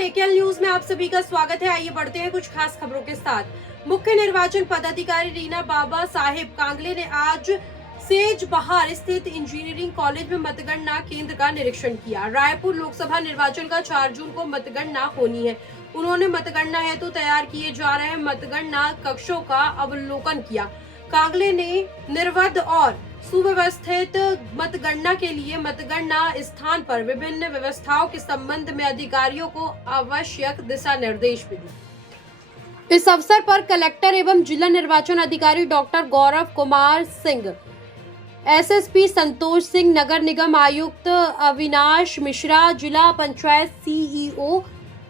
नमस्कार, एकेएल न्यूज में आप सभी का स्वागत है। आइए बढ़ते हैं कुछ खास खबरों के साथ। मुख्य निर्वाचन पदाधिकारी रीना बाबा साहेब कांगले ने आज सेज बहार स्थित इंजीनियरिंग कॉलेज में मतगणना केंद्र का निरीक्षण किया। रायपुर लोकसभा निर्वाचन का 4 जून को मतगणना होनी है। उन्होंने मतगणना हेतु तैयार किए जा रहे मतगणना कक्षों का अवलोकन किया। कांगले ने निर्विघ्न और सुव्यवस्थित मतगणना के लिए मतगणना स्थान पर विभिन्न व्यवस्थाओं के संबंध में अधिकारियों को आवश्यक दिशा निर्देश भी दिए। इस अवसर पर कलेक्टर एवं जिला निर्वाचन अधिकारी डॉक्टर गौरव कुमार सिंह, एसएसपी संतोष सिंह, नगर निगम आयुक्त अविनाश मिश्रा, जिला पंचायत सीईओ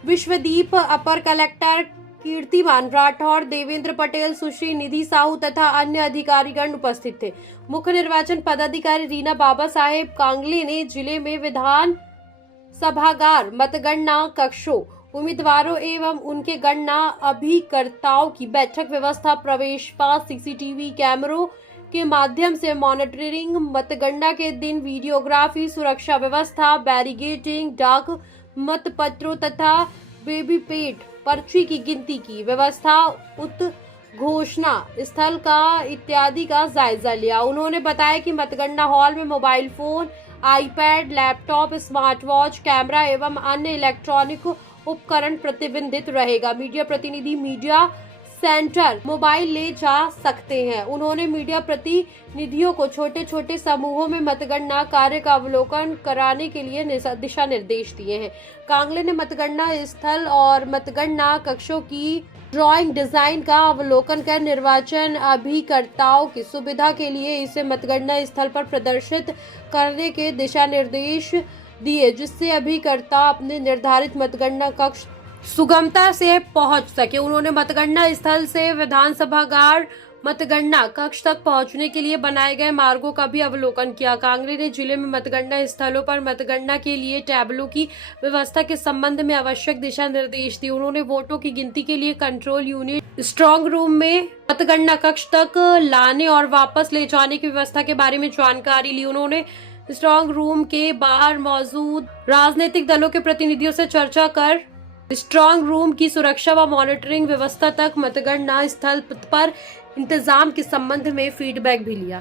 विश्वदीप, अपर कलेक्टर कीर्तिमान राठौर, देवेंद्र पटेल, सुश्री निधि साहू तथा अन्य अधिकारीगण उपस्थित थे। मुख्य निर्वाचन पदाधिकारी रीना बाबा साहेब कांगले ने जिले में विधान सभागार, मतगणना कक्षों, उम्मीदवारों एवं उनके गणना अभिकर्ताओं की बैठक व्यवस्था, प्रवेश पास, सीसीटीवी कैमरों के माध्यम से मॉनिटरिंग, मतगणना के दिन वीडियोग्राफी, सुरक्षा व्यवस्था, बैरिगेटिंग, डाक मतपत्रों तथा वीवीपैट पर्ची की गिनती की व्यवस्था, उद्घोषणा स्थल का इत्यादि का जायजा लिया। उन्होंने बताया कि मतगणना हॉल में mobile phone, iPad, laptop, smart watch, camera एवं अन्य इलेक्ट्रॉनिक उपकरण प्रतिबंधित रहेगा। मीडिया प्रतिनिधि मीडिया सेंटर मोबाइल ले जा सकते हैं। उन्होंने मीडिया प्रतिनिधियों को छोटे छोटे समूहों में मतगणना कार्य का अवलोकन कराने के लिए दिशा निर्देश दिए हैं। कांगले ने मतगणना स्थल और मतगणना कक्षों की ड्राइंग डिजाइन का अवलोकन कर निर्वाचन अभिकर्ताओं की सुविधा के लिए इसे मतगणना स्थल पर प्रदर्शित करने के दिशा निर्देश दिए, जिससे अभिकर्ता अपने निर्धारित मतगणना कक्ष सुगमता से पहुंच सके। उन्होंने मतगणना स्थल से विधानसभागार मतगणना कक्ष तक पहुंचने के लिए बनाए गए मार्गों का भी अवलोकन किया। कांगले ने जिले में मतगणना स्थलों पर मतगणना के लिए टैबलों की व्यवस्था के संबंध में आवश्यक दिशा निर्देश दिए। उन्होंने वोटों की गिनती के लिए कंट्रोल यूनिट स्ट्रांग रूम में मतगणना कक्ष तक लाने और वापस ले जाने की व्यवस्था के बारे में जानकारी ली। उन्होंने स्ट्रांग रूम के बाहर मौजूद राजनीतिक दलों के प्रतिनिधियों से चर्चा कर स्ट्रांग रूम की सुरक्षा व मॉनिटरिंग व्यवस्था तक मतगणना स्थल पर इंतजाम के संबंध में फीडबैक भी लिया।